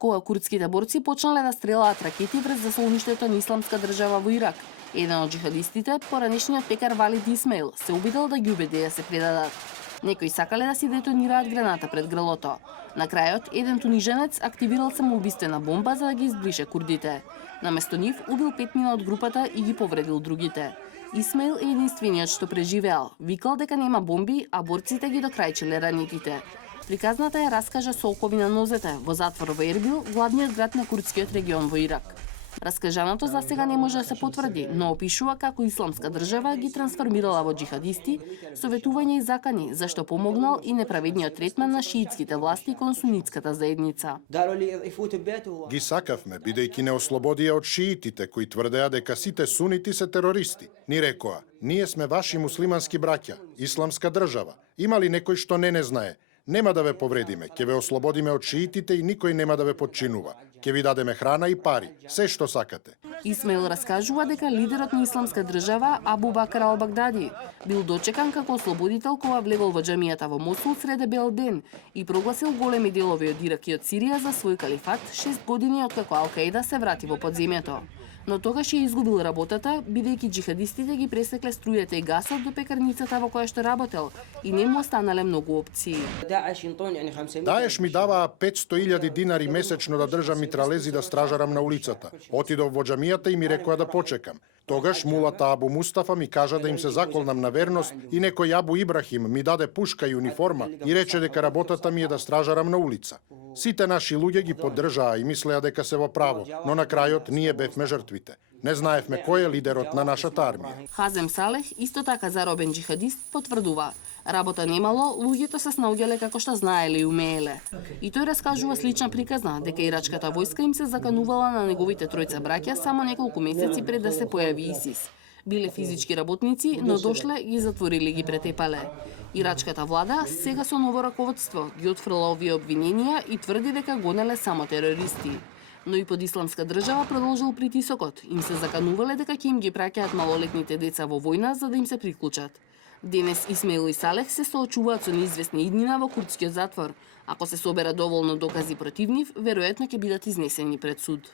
кога курдските борци почнале да стрелаат ракети врз заслонишето на Исламска држава во Ирак. Еден од джихадистите, поранешниот пекар Валид Исмаил, се обидел да ги убеди да се предадат. Некои сакале да си детонираат граната пред грлото. На крајот, еден туниженец активирал самоубиствена бомба за да ги избрише курдите. Наместо нив, убил 5 од групата и ги повредил другите. Исмаил е единствениот што преживеал. Викал дека нема бомби, а борците ги докрајчиле ранитите. Приказната е раскажа со окови на нозете во затвор во Ербил, главниот град на курдскиот регион во Ирак. Раскажаното за сега не може да се потврди, но опишува како Исламска држава ги трансформирала во джихадисти, советување и закани, зашто помогнал и неправедниот третман на шиитските власти кон сунитската заедница. Ги сакавме, бидејќи не ослободија од шиитите, кои тврдеа дека сите сунити се терористи. Ни рекоа, ние сме ваши муслимански браќа, Исламска држава. Има ли некој што не знае? Нема да ве повредиме, ќе ве ослободиме од шиитите и никој нема да ве подчинува. Ќе ви дадеме храна и пари, се што сакате. Исмаил раскажува дека лидерот на Исламска држава Абу Бакр ал-Багдади бил дочекан како ослободител кога влегол во џамијата во Мосул среде бел ден и прогласил големи делови од Ирак и од Сирија за свој калифат 6 години откако Ал-Каида се врати во подземјето. Но тогаш ја изгубил работата, бидејќи джихадистите ги пресекле струјата и гасот до пекарницата во која што работел и не му останале многу опции. Даеш ми даваа 500.000 динари месечно да држам митралези да стражарам на улицата. Отидов во џамијата и ми рекоа да почекам. Тогаш мулата Абу Мустафа ми кажа да им се заколнам на верност и некој Абу Ибрахим ми даде пушка и униформа и рече дека работата ми е да стражарам на улица. Сите наши луѓе ги поддржаа и мислеа дека се во право, но на крајот ние бевме жртвите. Не знаевме кој е лидерот на нашата армија. Хазем Салех, исто така заробен джихадист, потврдува. Работа немало, луѓето се снаоѓале како што знаеле и умееле. И тој раскажува слична приказна, дека ирачката војска им се заканувала на неговите тројца браќа само неколку месеци пред да се појави ИСИС. Биле физички работници, но дошле, ги затворили, ги претепале. Ирачката влада, сега со ново раководство, ги отфрла овие обвиненија и тврди дека гонеле само терористи. Но и под Исламска држава продолжил притисокот. Им се заканувале дека ќе им ги праќаат малолетните деца во војна за да им се приклучат. Денес Исмаил и Салех се соочуваат со неизвестна иднина во курдскиот затвор. Ако се собера доволно докази против нив, веројатно ќе бидат изнесени пред суд.